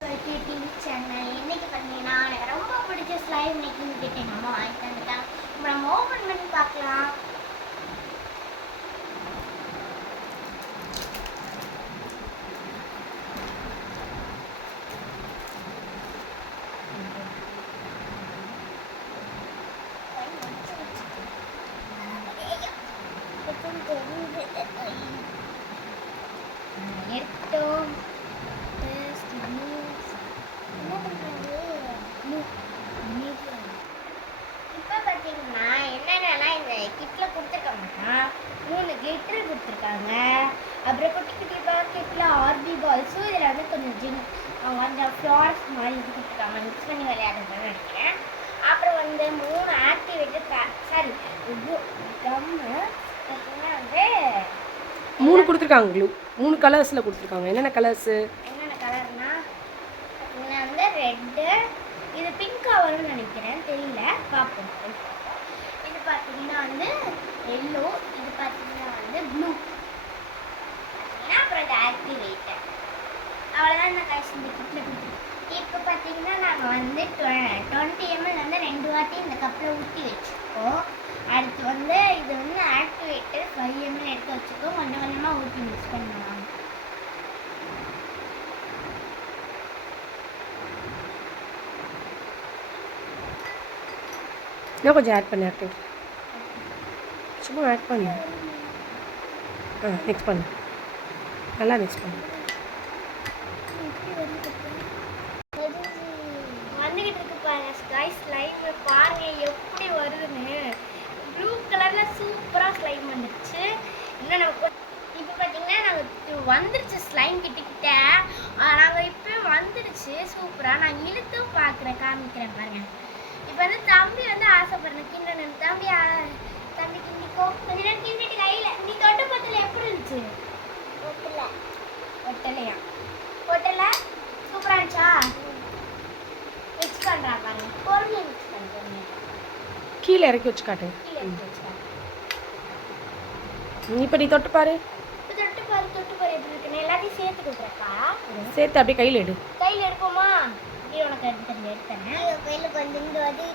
TV channel இன்னைக்கு பார்த்தீங்கன்னா எனக்கு ரொம்ப பிடிச்ச ஸ்லைம் மேக்கிங் கிட்ட எங்கள் அம்மா வாங்கி தந்துட்டாங்க. இப்போ நம்ம ஓப்பன் பண்ணி பார்க்கலாம். எடுத்தோம். இப்போ பார்த்தீங்கன்னா என்னென்னா இந்த கிட்டில் கொடுத்துருக்காங்கன்னா 3 கிட்டர் கொடுத்துருக்காங்க. அப்புறம் குட்டி குட்டி பாக்கெட்டில் ஆர்பி பால்ஸும் இதில் வந்து கொஞ்சம் ஃப்ளார்ஸ் மாதிரி இது கொடுத்துருக்காங்க. மிக்ஸ் பண்ணி விளையாடுறதுன்னு நினைக்கிறேன். அப்புறம் வந்து 3 ஆக்டிவேட்டட் சாரி கம்மு பார்த்தீங்கன்னா வந்து 3 கொடுத்துருக்காங்க. க்ளூ 3 கலர்ஸில் கொடுத்துருக்காங்க. என்னென்ன கலர்ஸு? என்னென்ன கலர்னா பார்த்தீங்கன்னா வந்து ரெட்டு, இது பிங்காக வரும்னு நினைக்கிறேன், தெரியல, பார்ப்போம். இது பார்த்தீங்கன்னா வந்து எல்லோ, இது பார்த்தீங்கன்னா வந்து ப்ளூ பார்த்தீங்கன்னா. அப்புறம் இந்த ஆக்டிவேட்டர் அவ்வளோதான். இந்த கைஸ் இந்த கிட்டில் கொடுத்துருக்கோம். இப்போ பார்த்தீங்கன்னா நாங்கள் வந்து 20 ml வந்து 2 வாட்டி இந்த கப்பில் ஊற்றி வச்சுருக்கோம். அடுத்து வந்து இது வந்து ஆக்டிவேட்டர் 5 ml எடுத்து வச்சுருக்கோம். கொஞ்சம் கொஞ்சமாக ஊற்றி மிக்ஸ் பண்ணுவாங்க. இன்னும் கொஞ்சம் ஆட் பண்ணு. ஆக்டிவ் சும்மா ஆட் பண்ணு. மிக்ஸ் பண்ணு, நல்லா மிக்ஸ் பண்ணு. வந்துகிட்டு இருக்கு பாருங்க ஸ்கைஸ், ஸ்லைம் பாருங்க எப்படி வருதுன்னு. ப்ளூ கலர்ல சூப்பரா ஸ்லைம் வந்துருச்சு. இன்னும் நம்ம இப்போ பார்த்தீங்கன்னா நாங்கள் வந்துருச்சு ஸ்லைம் கிட்ட. நாங்கள் இப்போ வந்துருச்சு சூப்பராக. நான் இழுத்தும் பார்க்குறேன், காமிக்கிறேன் பாருங்க. இப்போ வந்து தம்பி வந்து ஆசைப்படுறேன் கிண்டணும். தம்பி கிண்டிக்கோ, கொஞ்ச நேரம் கிண்டிட்டு கையில். நீ தொட்டு பத்தில் எப்படி இருந்துச்சு? ஒட்டலையா? ஒட்டலை சூப்பராக இருந்துச்சா? மிக்ஸ் பண்ணுறா பாருங்க, பொறுமையாக மிக்ஸ் பண்ணுறேன். கீழே இறக்கி வச்சு காட்டு. கீழே எடுத்து வச்சுக்கேன். இப்போ நீ தொட்டு பாரு. இப்போ தொட்டு பாரு எப்படி இருக்குன்னு. எல்லாத்தையும் சேர்த்து கொடுக்குறக்கா. சேர்த்து அப்படியே கையில் எடு. கையில் எடுப்போமா? இது உனக்கு எடுத்து எடுத்தேன். கையில் கொஞ்சம் வந்து